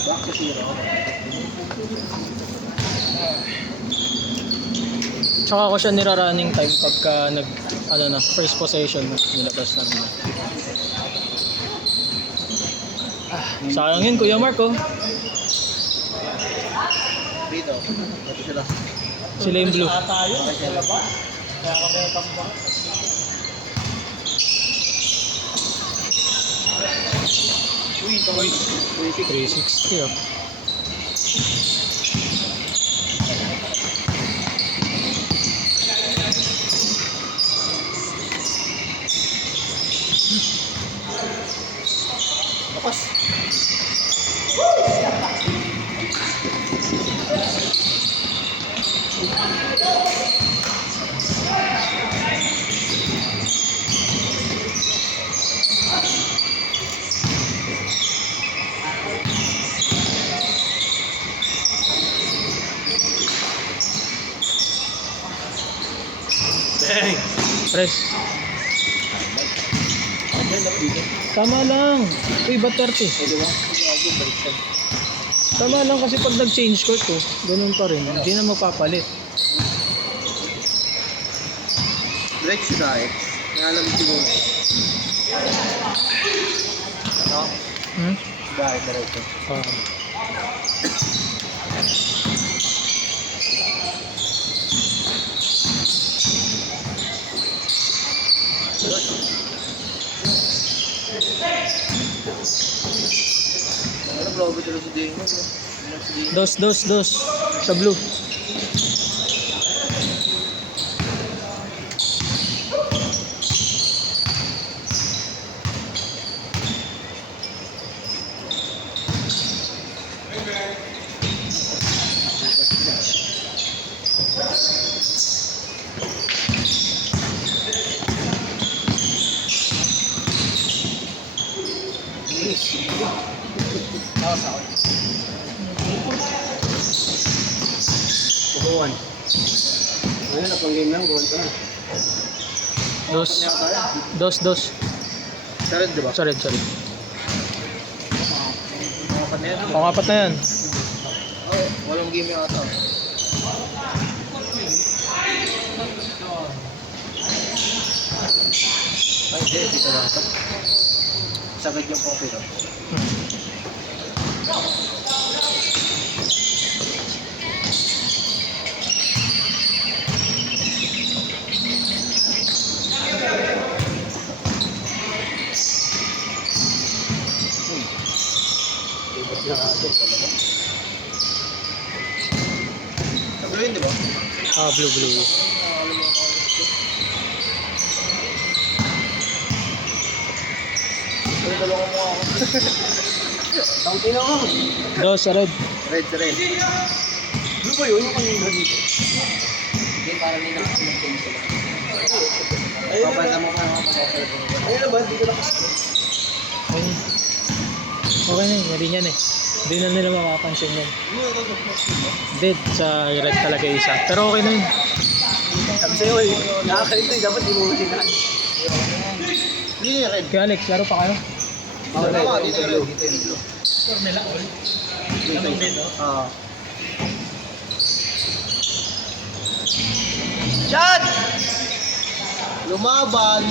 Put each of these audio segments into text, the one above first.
Back to zero. Tsaka ako siya nira-running time pagka nag, ano na, first possession na, nilabas na naman. Sayang yun, Kuya Mark, oh. Dito. Ito sila. Sila yung blue. Tayo. Kaya kami tambak. Uy, ito. 360, oh. Tapos. Bang! Press. Tama lang. Uy, ba't 30? Di ba? Baliktad. Tama lang kasi pag nag-change court, oh, ganun pa rin. Hindi na mapapalit. Break si Daet. Nalamig siguro. Ano? Hmm? Si Daet na rin. Ah. Ano vlog ito si Damon? Dos. Sa blue. Bukuan. Ano na pang game lang, bukuan ka na. Dos. Sarad diba? Sorry. Mga na yan. Pangapat na yan. Oh, walang game yung ata. Ay, hindi. Dito lang ito. Sagad yung coffee, no? Blue yun, di ba? Ah, blue. Ay, tulungan mo ako. Tangkin ako. Dos, sa red. Red. Blue ba yun? Yung kanina dito? Hindi, parang may nakasunod sila. Papanta mo ka nakapapapal. Ayun na ba? Dito na kasi. Okay na yun. Hindi yan eh. Hindi na nila makapansin yan. Dead sa red talaga isa. Pero okay na yun. Sabi sa'yo eh. Nakakalito eh. Dapat di mo muna. Hindi na red. Kaya Alex, laro pa kayo? Tama, dito red. Dito yung blue. Formula all. Anong dito? Ah. Shot! Lumaban!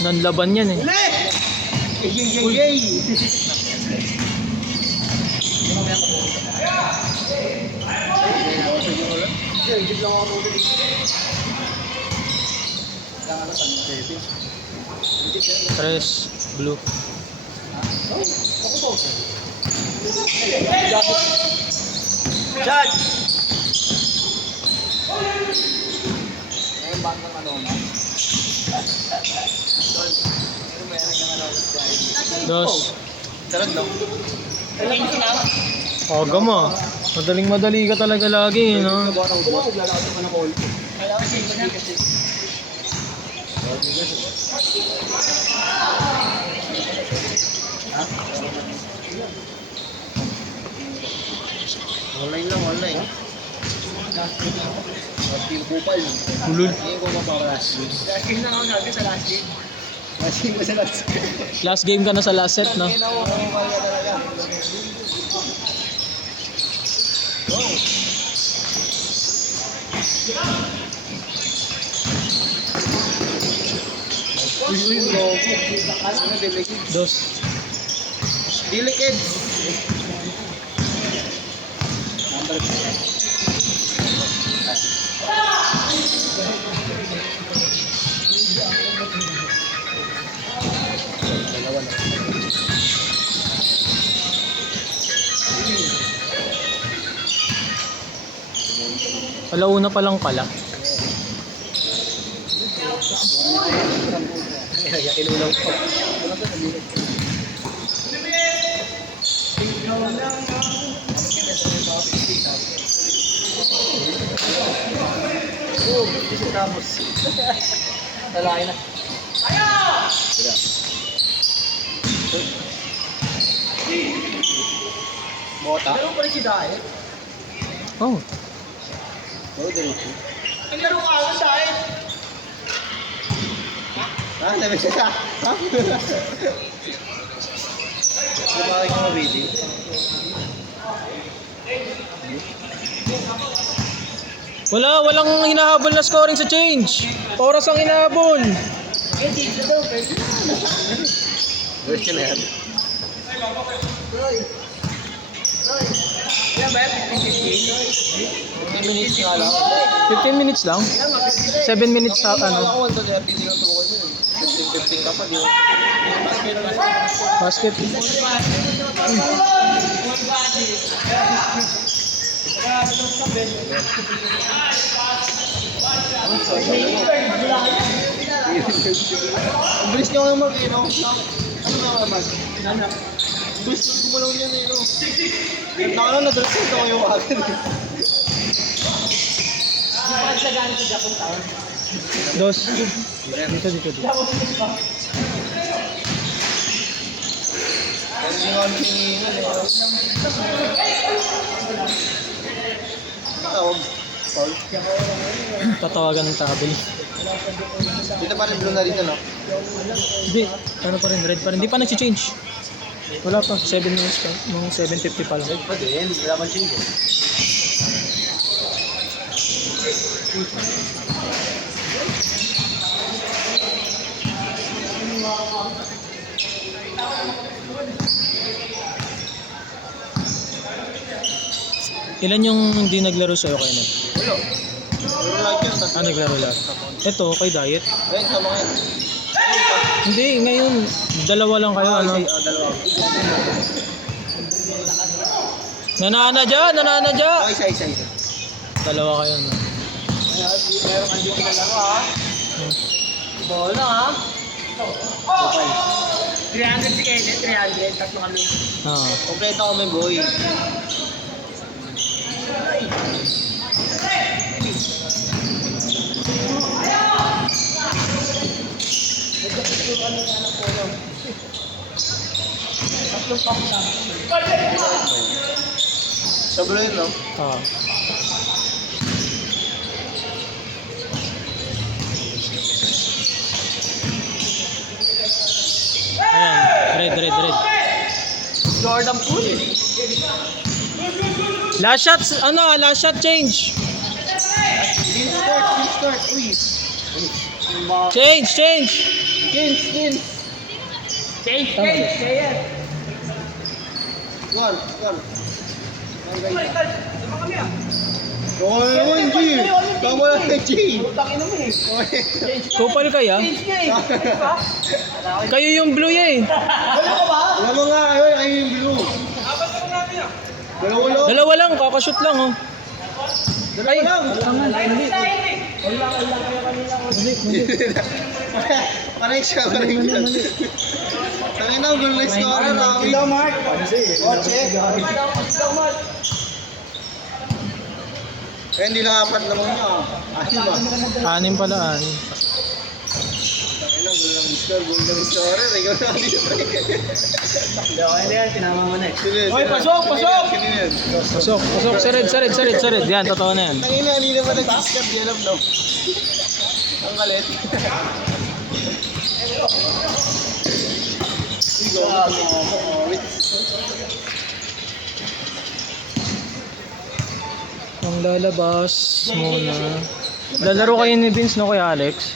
Nanlaban yan eh. Uli! Yay! Tres, blue. Shot! Ngayon ba ang ano na? Dos. Sarad no? Aga mo. Madaling-madali ka talaga lagi, no? Maglalakad ka na call. Online. Team Bupal. Ulul. Hindi ko mapapalas. Last game na ako sabi sa last game. Kasi mo sa last. Last game ka na sa last set, no? Kaya mo, kaya talaga. Uy, logo. Ano, delicate? Dos. Delicate. Number dalawa na. Alauna pa lang pala. Kaya kinulaw ko. Oh, isi tapos. Talay na. Ayo! Bota. Pero pa rin si Dae. Oh. Oh, diretso. Ang laro ka ako dahil. Ah, sabi siya. Ha? Di ba kayo mabili? Walang hinahabol na scoring sa change. Oras ang hinahabol. Version na yan. Kaya ba yan? 10 minutes nga lang. 15 minutes lang. 7 minutes sa ano. Ako, ito kaya pinutukoy mo yun. 15 ka pa, di ba? Basket. Ang bilis niyo ako mag, you know? Ano na mag? Bilis niyo gumalaw niya, you know? Nagtaka lang, nadalas ito kayo agad. Dos. Dito. Kasi yung ang tingingan eh. Tawag. Paul. Tatawagan ng tabel. Dito pa rin blue na dito, no? Hindi. Ano pa rin? Red pa rin. Hindi pa nag-change. Wala pa. 7 minutes pa. Nung 7:50 pa lang. Pa din, wala man change. Ilan yung hindi naglaro sa'yo kayo na? Wala. Pero like yun, tatlo. Naglaro lang. Ito, kay Diet. Ayun, sama ngayon. Hindi, ngayon, dalawa lang kayo. Ano? Dalawa. Nanana dyan! Isa. Dalawa kayo. No? Meron ang yung dalawa, ha? Bola, ha? Okay. 300 si Kenneth, 300. Tatlo kami. Ah. Kompleto kami, boy. Sablo yun, no? Ah. Ayan, red. Jordan Poole. Last shot change. Start. Uy. Change. Skins. Tama. One. Oh, naman, G. Tama lang, G. Kupal kaya? Kayo yung blue eh. Alam mo nga, ayun yung blue. Dalawa lang, kakashoot lang oh. Ay, Tama, mali. Parang siya. Tangin na, gulo na story, Rami. Ikaw, Mark. Oche. Eh, hindi lang apat naman niya. Asin ba? Anim pala. Tangin na, gulo ng story. Ikaw na dito. Hindi, okay na yan. Tinama mo na eh. Hoy, pasok! Sino yun? Pasok. Sa red. Yan, totoo na yan. Tangin na, hindi naman nag-discard. Di alam, no? Ang kalit. Ang lalabas muna. Lalaro kayo ni Vince, no, Kuya Alex?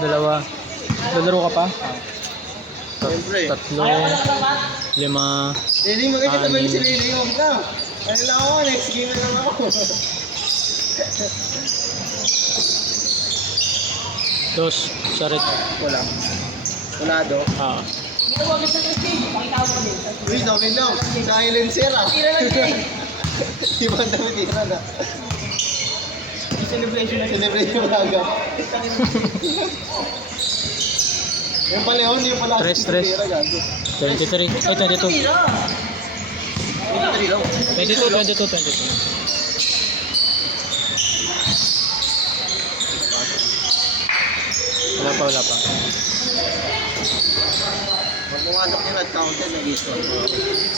Dalawa. Lalaro ka pa? Siyempre. Tatlo. 5. Hindi makikita ba yung sinili mo na? Ano lang ako, next game na lang ako. Dos. Sarit. Wala. Wala do. Ah. Uy, dami lang. Silencer ah. Ibang dami tira na. Celebration na agad. Yung pala yun, yung pala. Tres. 23. Ay, 22. 22. Wala pa. Pag pumasok yung counter, nag-iso.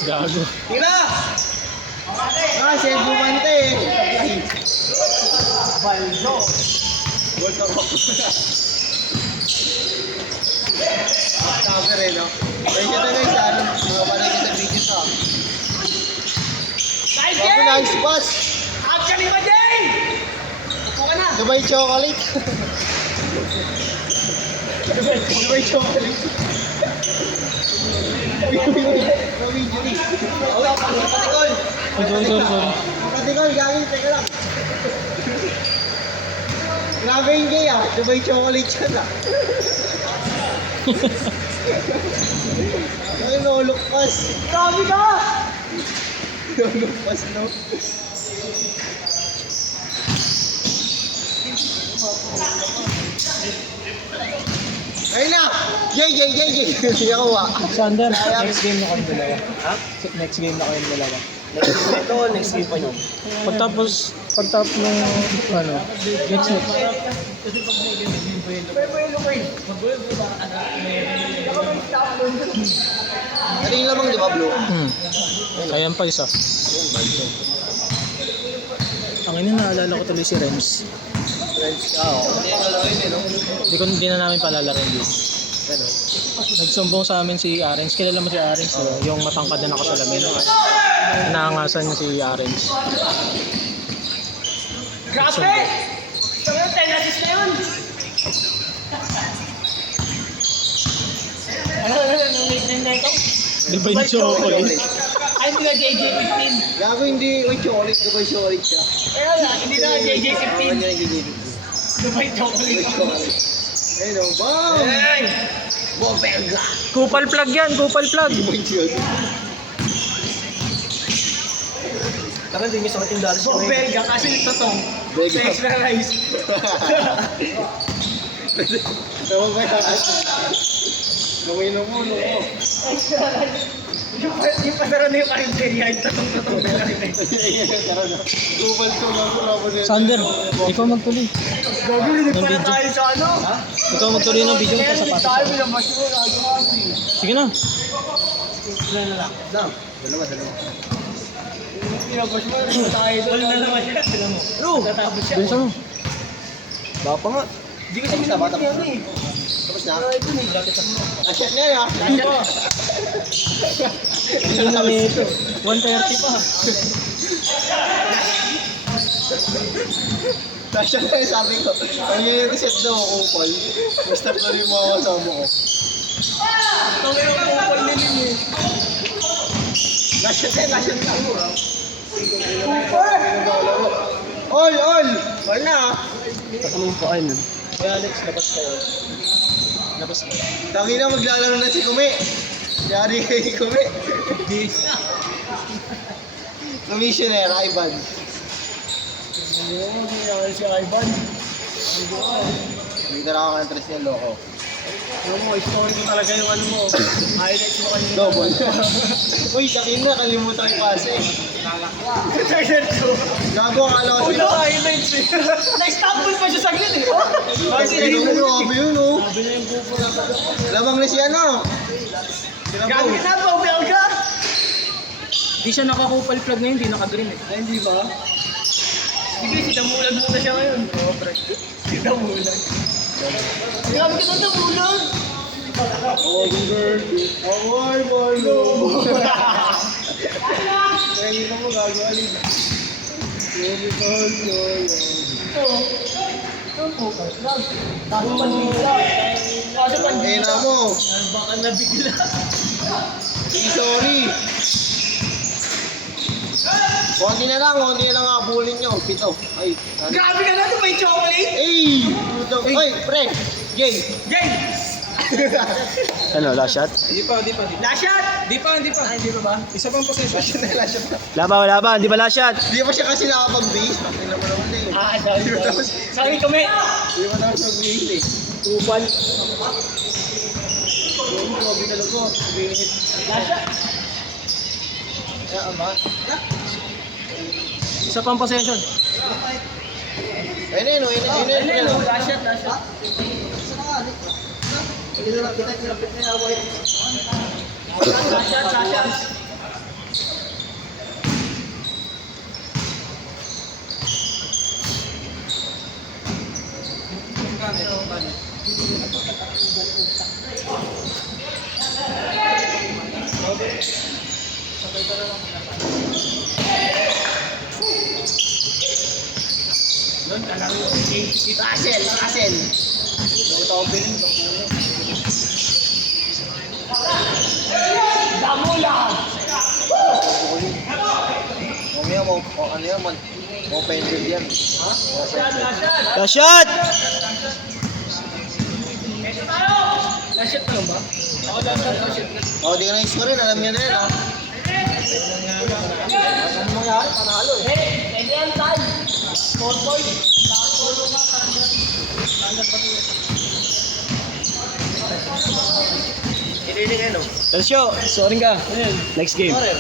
Gago. Tira! Ah, si Edmo Mante eh. Baldo. Gold ka ako. Cover eh, no? Kaya siya na guys, ano? Mga pala kita video to. Nice pass! Actually, Maday! Upo ka na. Dubai chocolate. Dubai chocolate. Uy. Patikol. Ay, sorry. Patikol, gagawin. Teka lang. Grabe yung gay ah. Dubai chocolate yan ah. Ay, nolukpas. Grabe ka! Nolukpas, no? Ayun na! Yay! Yawa! Sander, next game na kayong dalawa. Ha? Next game na kayong dalawa. Ito, next game pa yun. Pagtapos nung ano, next. Ano yung lamang, di ba, Blue? Ayan pa isa. Ang ina, naalala ko tuloy si Rems. Friends ka, oh. Hindi yung lalaki yun, no? Hindi na namin palalarin yun. Ano? Nagsumbong sa amin si Arens. Kilala mo si Arens, no? Yung matangkad na nakasalamin. Naangasan niya si Arens. Grabe! Ito yung 10 assist na yun. Ano, nickname na ito? Di ba yung chocolate? Ay, hindi na JJ15. Gago hindi, Dubai chocolate siya. Kaya na, hindi na JJ15. Ano yung gigilid? Dubai chocolate. Ayun, oh, bam! Ay! Bobelga! Kupal plug yan, kupal plug. Taka din yung sakit yung dalis Oh, belga kasi ito to. Belga. Sa extra rice. Tama ba yan? Gawin mo, no? Extra rice. Yung pasara na yung karinderya, yung tatong-tatong na rin eh. Kupal ko lang. Sander, ikaw magtuloy. Gagawin, hindi Ng pala video. tayo sa ano? Ikaw magtuloy ng video Kaya sa hindi sapatos. tayo binabas mo, nagawa ko. Sige na. Dalawa. Binabas mo, nagawa tayo doon. Wala na naman siya, sila mo. Bro, Tatapos siya. bilisan mo. Baka pa nga. Hindi kasi minabas niya eh. Tapos na? Ito na, gratis ako. Asyat niya ya. Hindi na ito. 1:30 pa. Asyat na yung sabi ko. Ang i-reset daw ako, Paul. Basta pa rin mga kasama ko. Ito yung kupal nilin eh. Asyat na. All! All na ah. Patamong po ayun. Kaya Alex, labas kayo. Labas kayo. Tangi na maglalaro na si Kumi. Yari kay Kumi. Commissioner, Ivan. Si Ivan. Hindi na ako ka-interest niya, loko. Alam mo, story ko talaga yung ano mo. Highlights mo kanina. Double. Uy, sakin na, kalimutan yung pase. Gago, akala ko Uy, sila. highlights eh. Na-stumble pa siya saglit eh. Kasi ano, grabe yun, oh. Lamang na siya, no? Gagawin na ba, Belga? Di siya nakakupal plug ngayon, di naka-green eh. Ay, hindi ba? Sige, sitamulag muna siya ngayon. Oo, pre. Sitamulag. Grabe ka na tamulag. Award, boy, no. Kaya mo gagawin. Eh na mo. Baka nabigla. Sorry. Konti na lang abulin nyo. Pito. Ay. Grabe ka na ito, may chocolate! Ay! Ay, pre! Jay! Jay! Ano, last shot? Last shot! Di pa ba? Isa pang possession na last shot. Wala pa, di ba last shot? Di pa siya kasi nakapag-base. Bakit naman eh. Sorry kami! Di pa naman mag-base eh. Tuban. Grabe talaga. Last shot! Kaya ba? Isa pang possession. Ayun na yun. Last shot, last shot. Last shot, last shot. Castle. Damo lang! Mamaya mo, ano yan man? Mo pendrive yan. Last shot, last shot! Last shot! Last shot na lang ba? Oo, last shot, last shot. Oh, di ka na score rin. Alam niya na yan, ha? Ano mangyari? Panalo eh. Pwede yan, Tal! Score point! Hindi kayo, no? Let's show. Sorry ka. Next game. Score.